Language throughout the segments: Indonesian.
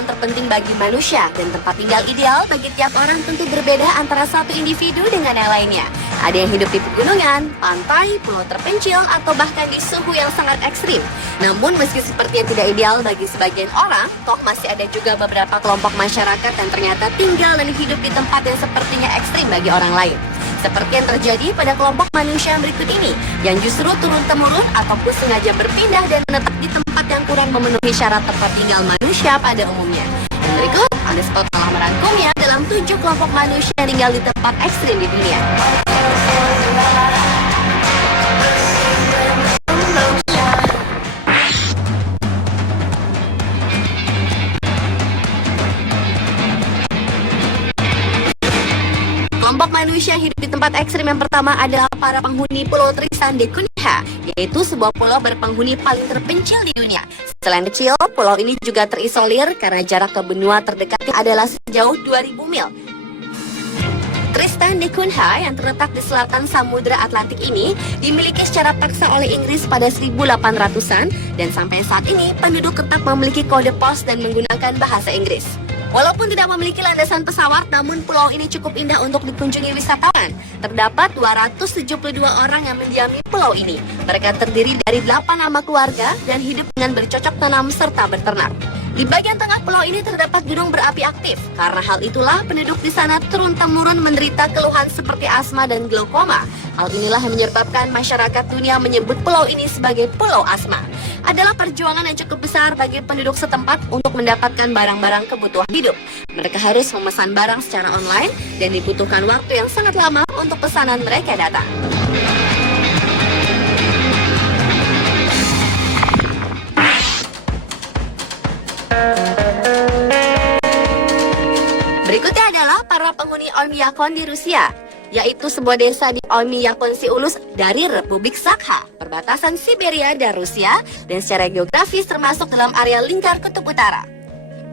kebutuhan terpenting bagi manusia, dan tempat tinggal ideal bagi tiap orang tentu berbeda antara satu individu dengan yang lainnya. Ada yang hidup di pegunungan, pantai, pulau terpencil, atau bahkan di suhu yang sangat ekstrim. Namun meski seperti yang tidak ideal bagi sebagian orang, toh masih ada juga beberapa kelompok masyarakat yang ternyata tinggal dan hidup di tempat yang sepertinya ekstrim bagi orang lain. Seperti yang terjadi pada kelompok manusia berikut ini, yang justru turun-temurun ataupun sengaja berpindah dan menetap di tempat yang kurang memenuhi syarat tempat tinggal manusia pada umumnya. Dan berikut, Spot telah merangkumnya dalam 7 kelompok manusia yang tinggal di tempat ekstrim di dunia. Kelompok manusia hidup di tempat ekstrim yang pertama adalah para penghuni Pulau Tristan da Cunha, yaitu sebuah pulau berpenghuni paling terpencil di dunia. Selain kecil, pulau ini juga terisolir karena jarak ke benua terdekatnya adalah sejauh 2000 mil. Tristan da Cunha yang terletak di selatan Samudra Atlantik ini dimiliki secara paksa oleh Inggris pada 1800-an, dan sampai saat ini penduduk tetap memiliki kode pos dan menggunakan bahasa Inggris. Walaupun tidak memiliki landasan pesawat, namun pulau ini cukup indah untuk dikunjungi wisatawan. Terdapat 272 orang yang mendiami pulau ini. Mereka terdiri dari 8 nama keluarga dan hidup dengan bercocok tanam serta berternak. Di bagian tengah pulau ini terdapat gunung berapi aktif. Karena hal itulah penduduk di sana turun-temurun menderita keluhan seperti asma dan glaukoma. Hal inilah yang menyebabkan masyarakat dunia menyebut pulau ini sebagai Pulau Asma. Adalah perjuangan yang cukup besar bagi penduduk setempat untuk mendapatkan barang-barang kebutuhan hidup. Mereka harus memesan barang secara online dan dibutuhkan waktu yang sangat lama untuk pesanan mereka datang. Berikutnya adalah para penghuni Oymyakon di Rusia, yaitu sebuah desa di Oymyakon Siulus dari Republik Sakha, perbatasan Siberia dan Rusia, dan secara geografis termasuk dalam area lingkar kutub utara.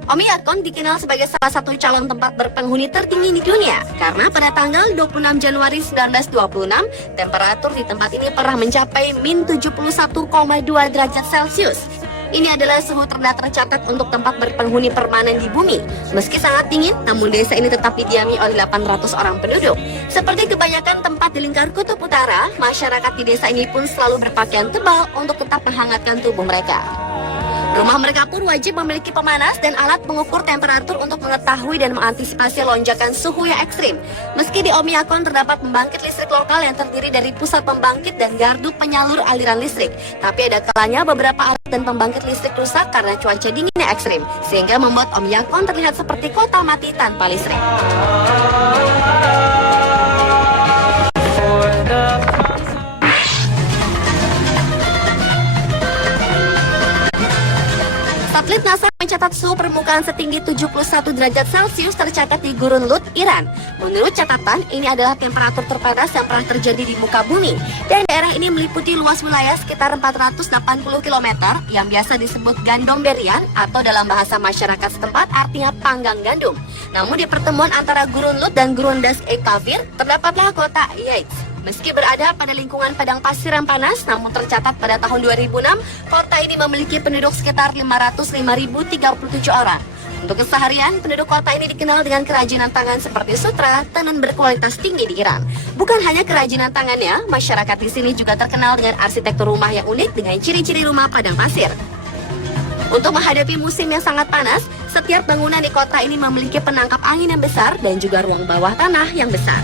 Oymyakon dikenal sebagai salah satu calon tempat berpenghuni tertinggi di dunia, karena pada tanggal 26 Januari 1926, temperatur di tempat ini pernah mencapai min 71,2 derajat Celcius. Ini adalah suhu terendah tercatat untuk tempat berpenghuni permanen di bumi. Meski sangat dingin, namun desa ini tetap didiami oleh 800 orang penduduk. Seperti kebanyakan tempat di lingkar kutub utara, masyarakat di desa ini pun selalu berpakaian tebal untuk tetap menghangatkan tubuh mereka. Rumah mereka pun wajib memiliki pemanas dan alat mengukur temperatur untuk mengetahui dan mengantisipasi lonjakan suhu yang ekstrim. Meski di Oymyakon terdapat pembangkit listrik lokal yang terdiri dari pusat pembangkit dan gardu penyalur aliran listrik, tapi ada kalanya beberapa alat dan pembangkit listrik rusak karena cuaca dingin yang ekstrim, sehingga membuat Oymyakon terlihat seperti kota mati tanpa listrik. Satelit NASA mencatat suhu permukaan setinggi 71 derajat Celcius tercatat di Gurun Lut, Iran. Menurut catatan, ini adalah temperatur terpanas yang pernah terjadi di muka bumi. Dan daerah ini meliputi luas wilayah sekitar 480 km yang biasa disebut Gandomberian atau dalam bahasa masyarakat setempat artinya panggang gandum. Namun di pertemuan antara Gurun Lut dan Gurun Das e Kavir terdapatlah kota Yates. Meski berada pada lingkungan padang pasir yang panas, namun tercatat pada tahun 2006, kota ini memiliki penduduk sekitar 505.037 orang. Untuk keseharian, penduduk kota ini dikenal dengan kerajinan tangan seperti sutra, tenun berkualitas tinggi di Iran. Bukan hanya kerajinan tangannya, masyarakat di sini juga terkenal dengan arsitektur rumah yang unik dengan ciri-ciri rumah padang pasir. Untuk menghadapi musim yang sangat panas, setiap bangunan di kota ini memiliki penangkap angin yang besar dan juga ruang bawah tanah yang besar.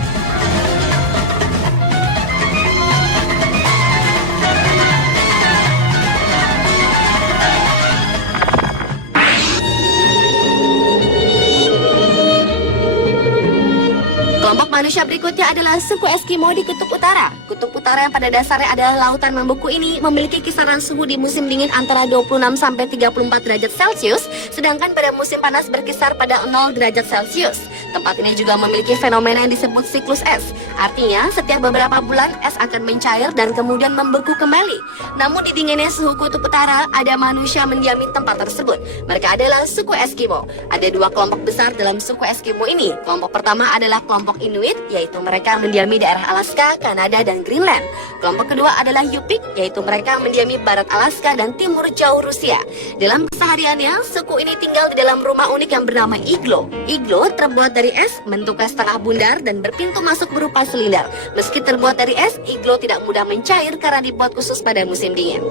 Kelompok manusia berikutnya adalah suku Eskimo di Kutub Utara. Kutub Utara yang pada dasarnya adalah lautan membeku ini memiliki kisaran suhu di musim dingin antara 26 sampai 34 derajat Celcius, sedangkan pada musim panas berkisar pada 0 derajat Celcius. Tempat ini juga memiliki fenomena yang disebut siklus es. Artinya, setiap beberapa bulan es akan mencair dan kemudian membeku kembali. Namun di dinginnya suhu Kutub Utara, ada manusia mendiami tempat tersebut. Mereka adalah suku Eskimo. Ada dua kelompok besar dalam suku Eskimo ini. Kelompok pertama adalah kelompok Inuit Inuit, yaitu mereka mendiami daerah Alaska, Kanada, dan Greenland. Kelompok kedua adalah Yupik, yaitu mereka mendiami barat Alaska dan timur jauh Rusia. Dalam kesehariannya, suku ini tinggal di dalam rumah unik yang bernama iglo. Iglo terbuat dari es, bentuknya setengah bundar, dan berpintu masuk berupa silinder. Meski terbuat dari es, iglo tidak mudah mencair karena dibuat khusus pada musim dingin.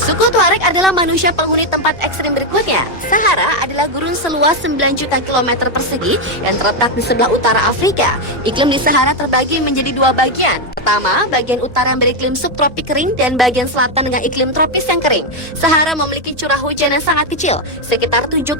Suku Tuareg adalah manusia penghuni tempat ekstrim berikutnya. Sahara adalah gurun seluas 9 juta kilometer persegi yang terletak di sebelah utara Afrika. Iklim di Sahara terbagi menjadi dua bagian. Pertama, bagian utara yang beriklim subtropik kering dan bagian selatan dengan iklim tropis yang kering. Sahara memiliki curah hujan yang sangat kecil, sekitar 7,6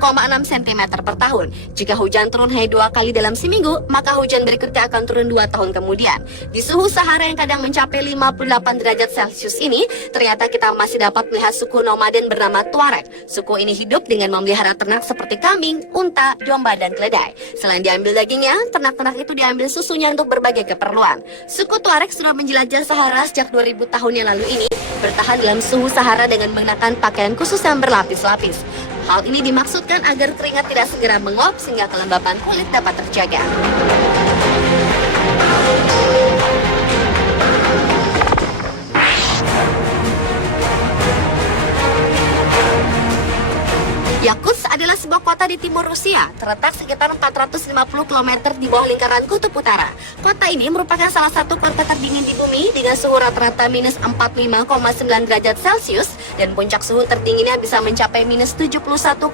cm per tahun. Jika hujan turun hanya 2 kali dalam seminggu, maka hujan berikutnya akan turun 2 tahun kemudian. Di suhu Sahara yang kadang mencapai 58 derajat Celcius ini, ternyata kita masih dapat melihat suku nomaden bernama Tuareg. Suku ini hidup dengan memelihara ternak seperti kambing, unta, domba, dan keledai. Selain diambil dagingnya, ternak-ternak itu diambil susunya untuk berbagai keperluan. Suku Tuareg sudah menjelajah Sahara sejak 2000 tahun yang lalu ini, bertahan dalam suhu Sahara dengan mengenakan pakaian khusus yang berlapis-lapis. Hal ini dimaksudkan agar keringat tidak segera menguap sehingga kelembapan kulit dapat terjaga. Yakutsk adalah sebuah kota di timur Rusia, terletak sekitar 450 km di bawah lingkaran kutub utara. Kota ini merupakan salah satu kota terdingin di bumi dengan suhu rata-rata minus 45,9 derajat Celcius dan puncak suhu terdinginnya bisa mencapai minus 71,1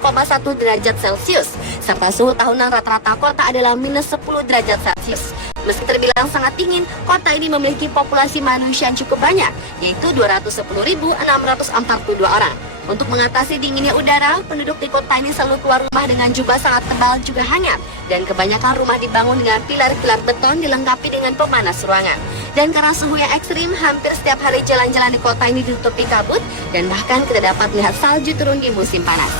derajat Celcius. Serta suhu tahunan rata-rata kota adalah minus 10 derajat Celcius. Meski terbilang sangat dingin, kota ini memiliki populasi manusia yang cukup banyak, yaitu 210.642 orang. Untuk mengatasi dinginnya udara, penduduk di kota ini selalu keluar rumah dengan jubah sangat tebal juga hangat. Dan kebanyakan rumah dibangun dengan pilar-pilar beton dilengkapi dengan pemanas ruangan. Dan karena suhu yang ekstrim, hampir setiap hari jalan-jalan di kota ini ditutupi kabut dan bahkan kita dapat melihat salju turun di musim panas.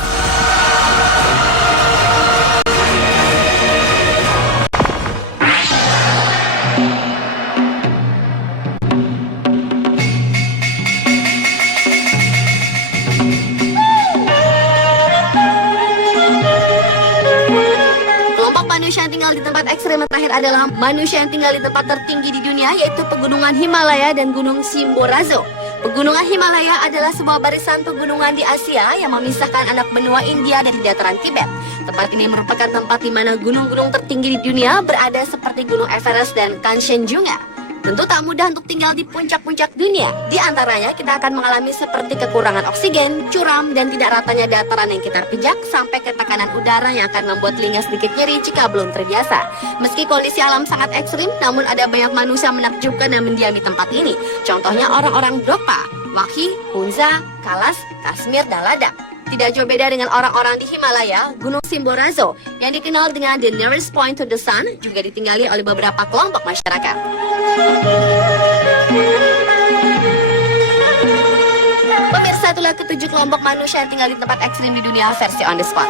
Manusia yang tinggal di tempat ekstrem yang terakhir adalah manusia yang tinggal di tempat tertinggi di dunia, yaitu pegunungan Himalaya dan Gunung Chimborazo. Pegunungan Himalaya adalah sebuah barisan pegunungan di Asia yang memisahkan anak benua India dari dataran Tibet. Tempat ini merupakan tempat di mana gunung-gunung tertinggi di dunia berada seperti Gunung Everest dan Kanchenjunga. Tentu tak mudah untuk tinggal di puncak-puncak dunia. Di antaranya kita akan mengalami seperti kekurangan oksigen, curam, dan tidak ratanya dataran yang kita pijak sampai ke tekanan udara yang akan membuat telinga sedikit nyeri jika belum terbiasa. Meski kondisi alam sangat ekstrim, namun ada banyak manusia menakjubkan dan mendiami tempat ini. Contohnya orang-orang Drokpa, Wakhi, Hunza, Kalas, Kashmir, dan Ladakh. Tidak jauh beda dengan orang-orang di Himalaya, Gunung Chimborazo yang dikenal dengan the nearest point to the sun juga ditinggali oleh beberapa kelompok masyarakat. Pemirsa, itulah ketujuh kelompok manusia yang tinggal di tempat ekstrim di dunia versi on the spot.